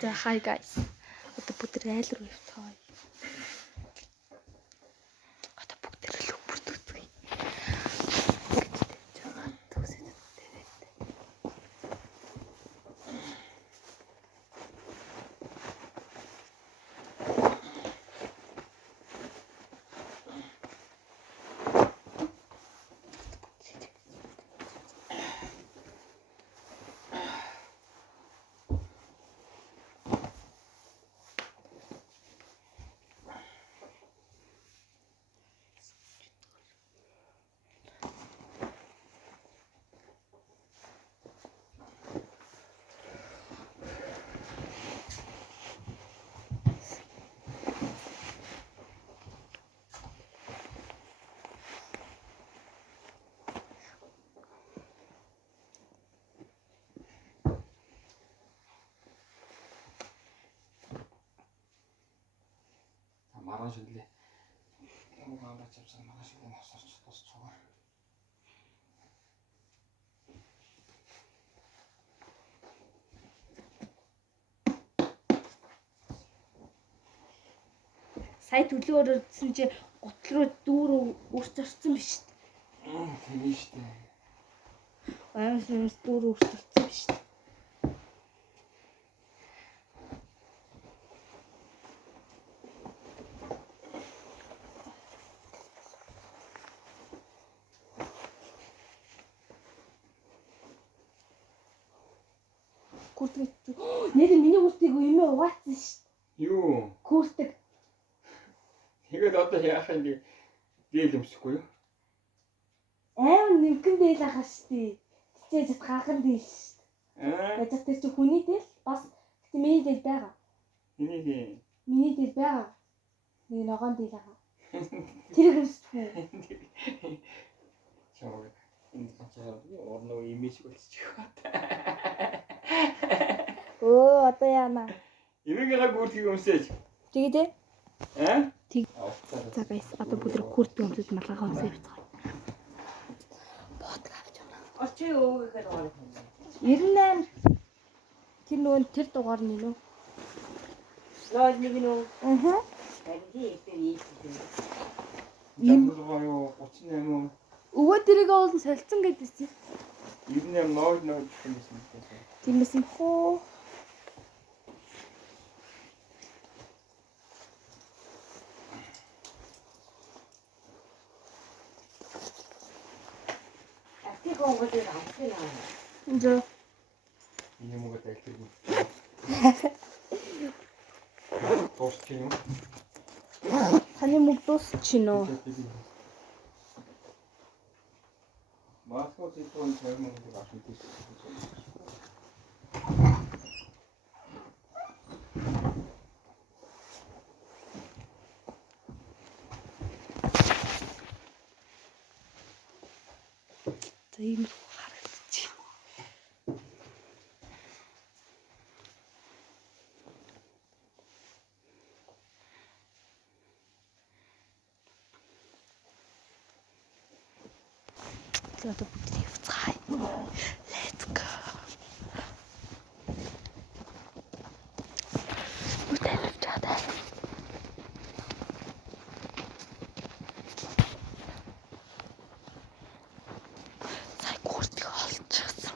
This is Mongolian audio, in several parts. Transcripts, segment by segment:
За hi guys. Одоо бүгд айл руу явцгаая. Одоо бүгд л бүрт үзье. Маргааш үлээ. Нэг аваад явсан маргааш үлээ авсарч тусчгаа. Сая төлөөр өрдсөн чи гутал руу дүүр үрцэрсэн биш үү? Тийм шүү дээ. Аимс дүүр үрцэрсэн биш үү? Куртэг. Нэр миний куртгийг юмээ угаацсан шүү. Юу? Куртэг. Тэгээд одоо яах юм бэ? Дээл өмсөхгүй юу? Нэгэн дээл ахаа шүү. Тичээж хахан дээл шүү. Ядаж тэр чи хүний дээл бас гэтээ миний дээл байгаа. Миний дээл байгаа. Нэг ногоон дээл байгаа. Тэр өмсөхгүй. Чамаг энэ чамаг орно имиж болчих. Оо одоо яана. Имигээ гүртгийг өмсөөж. Тэгээд Аа? Тэг. За guys одоо бүгд куртэг өмсөж малгайгаа өмсөж явцгаая. Бот авч явна. Олч юу гэхээр дугаар юм. 98 тэр нөгөө тэр дугаар нь юу? Лоо нэг нь үү? Аха. Таги ихтэй Ийм дугаар юу 38. өвөө тэрийг оолн солилцсон гэдээсээ. 98 ноо гэсэн юм. Тиймээс юм хоо. Гонгод авсан аа. Зөө. Энэ мөгөд айлтдаг. Дуусчих юм. Таны мөг дуусчихно уу? Маскот итон чаймаг авчихсан. Ийм харагдчих. За одоо бүгд явцгаая. Let's go. Бүтээл авчаад. Сая куртыг олчихсан.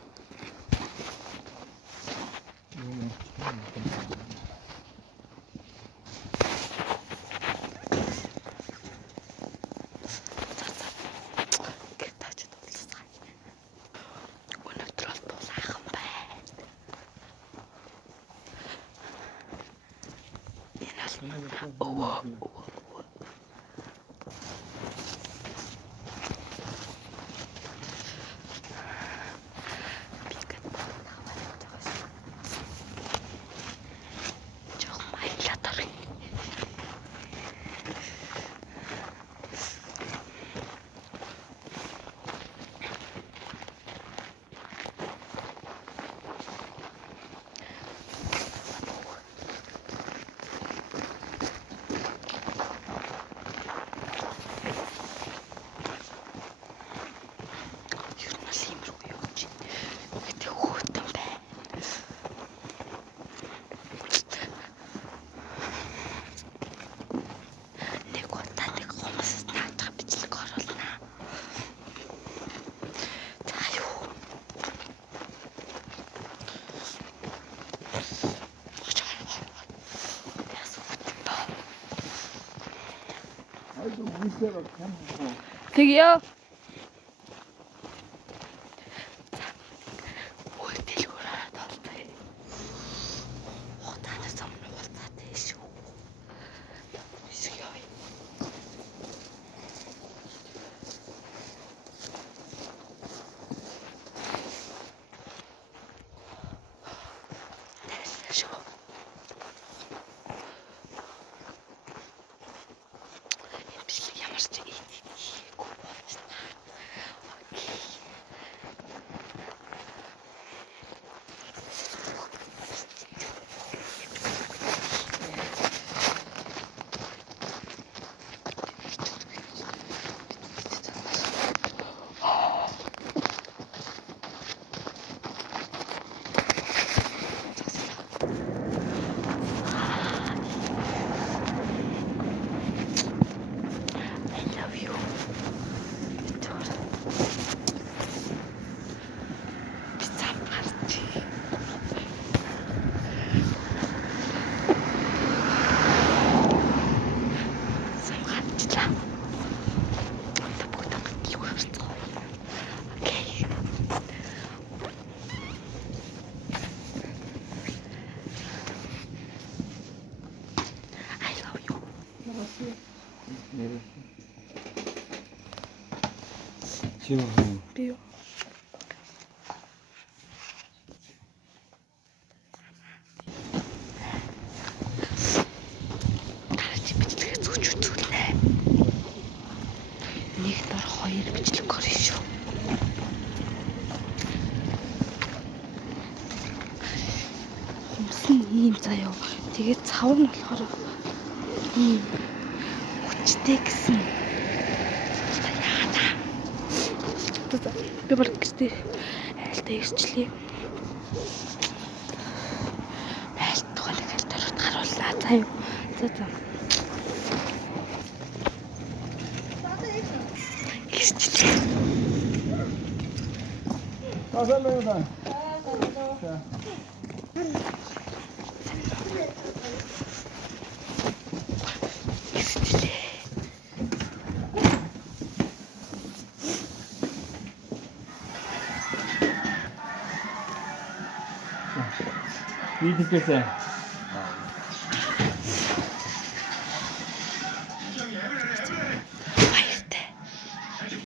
Тэгё. Чи юу? Би юу? Гарч бичлэгээ зүүж үзүүлнэ. Нэг дор 2 бичлэг корё шүү. Юмсан ийм заяа. Тэгээд цавар нь болохоор ийм хүчтэй гэсэн. Би баг гэртээ айлтаа ирчлээ. Айлтгаа нэг л дөрөв харууллаа. За юу. За. Ирчлээ. Тасаа юу да? Видите? Баярлалаа.